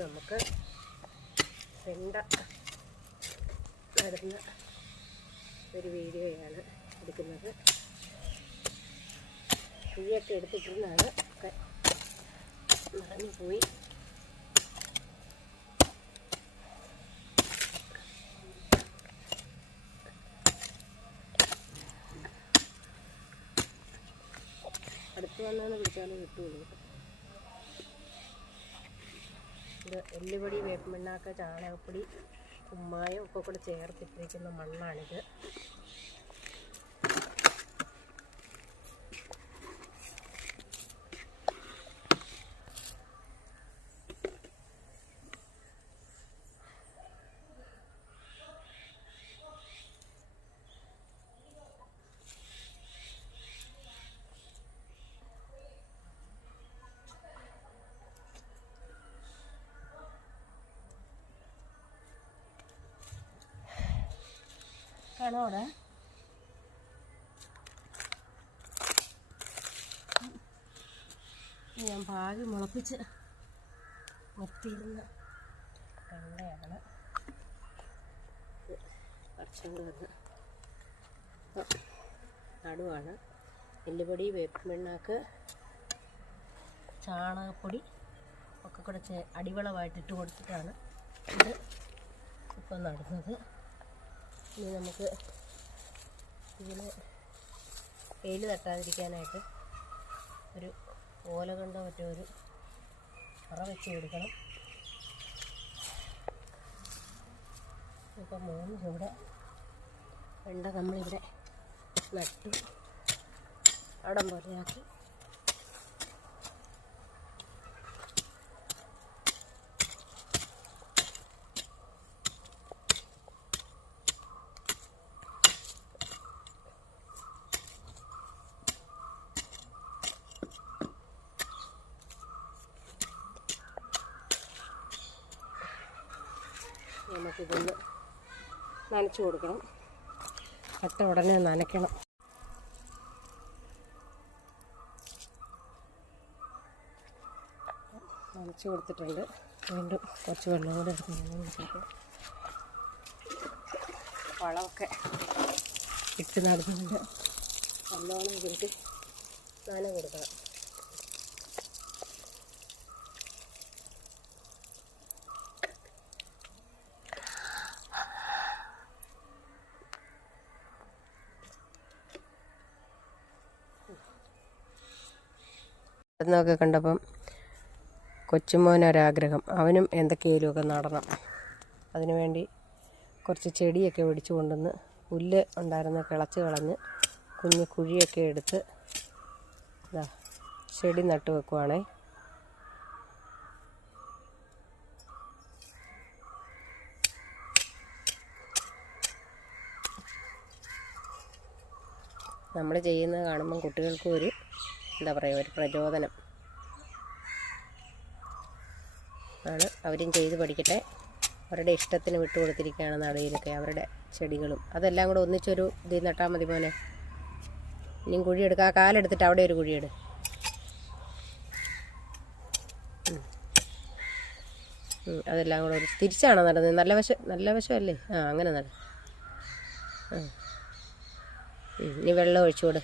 നമുക്ക് വെണ്ട നടുന്ന ഒരു വീഡിയോയാണ് എടുക്കുന്നത്. കുഴിയൊക്കെ എടുത്തിട്ടിരുന്നാണ് ഒക്കെ നിറഞ്ഞു പോയി. അടുത്ത് വന്നാണ് പിടിച്ചാലും കിട്ടുള്ളൂ. ഇത് എല്ലുപൊടി, വേപ്പിണ്ണാക്ക്, ചാണകപ്പൊടി, കുമ്മായം ഒക്കെ കൂടെ ചേർത്തിട്ടിരിക്കുന്ന മണ്ണാണിത്. കാണോ അവിടെ ഞാൻ പാകി മുളപ്പിച്ച് നിർത്തിയിരുന്ന വെള്ളയാണ് പറിച്ചുകൊണ്ട് വന്ന് നടുവാണ്. എല്ലുപൊടി, വേപ്പിണ്ണാക്ക്, ചാണകപ്പൊടി ഒക്കെ കൂടെ അടിവളമായിട്ടിട്ട് കൊടുത്തിട്ടാണ് ഇത് ഇപ്പം നടുന്നത്. ഇനി നമുക്ക് ഇതിന് വെയിൽ തട്ടാതിരിക്കാനായിട്ട് ഒരു ഓല കൊണ്ടോ മറ്റോ ഒരു അറ വെച്ച് കൊടുക്കണം. ഇപ്പം 3 ചൂടെ വെണ്ട നമ്മളിവിടെ നട്ടു അടം പോലെയാക്കി. നമുക്കിതൊന്ന് നനച്ചു കൊടുക്കണം. നട്ട ഉടനെ നനയ്ക്കണം. നനച്ചു കൊടുത്തിട്ടുണ്ട്. വീണ്ടും കുറച്ച് വെള്ളം കൂടെ എടുത്ത് വളമൊക്കെ ഇട്ട് നടുന്നുണ്ട്. നല്ലോണം ഇതിലേക്ക് നന കൊടുക്കണം. എന്നൊക്കെ കണ്ടപ്പം കൊച്ചുമോനൊരാഗ്രഹം, അവനും എന്തൊക്കെയെങ്കിലുമൊക്കെ നടണം. അതിനുവേണ്ടി കുറച്ച് ചെടിയൊക്കെ മേടിച്ചു കൊണ്ടുവന്ന് പുല്ല് ഉണ്ടായിരുന്ന കിളച്ച് കളഞ്ഞ് കുഞ്ഞു കുഴിയൊക്കെ എടുത്ത് ഇതാ ചെടി നട്ടു വെക്കുവാണേ. നമ്മൾ ചെയ്യുന്നത് കാണുമ്പം കുട്ടികൾക്കും ഒരു എന്താ പറയുക, ഒരു പ്രചോദനം ആണ്. അവരും ചെയ്ത് പഠിക്കട്ടെ. അവരുടെ ഇഷ്ടത്തിന് വിട്ടു കൊടുത്തിരിക്കുകയാണ് നടുവിലൊക്കെ അവരുടെ ചെടികളും. അതെല്ലാം കൂടെ ഒന്നിച്ചൊരു ഇതിൽ നട്ടാൽ മതി പോലെ. ഇനിയും കുഴിയെടുക്കുക, കാലെടുത്തിട്ട് അവിടെ ഒരു കുഴിയെടു. അതെല്ലാം കൂടെ ഒരു തിരിച്ചാണോ നടുന്നത്? നല്ല വശമല്ലേ? അങ്ങനെ നട. ഇനി വെള്ളം ഒഴിച്ചു കൊടു.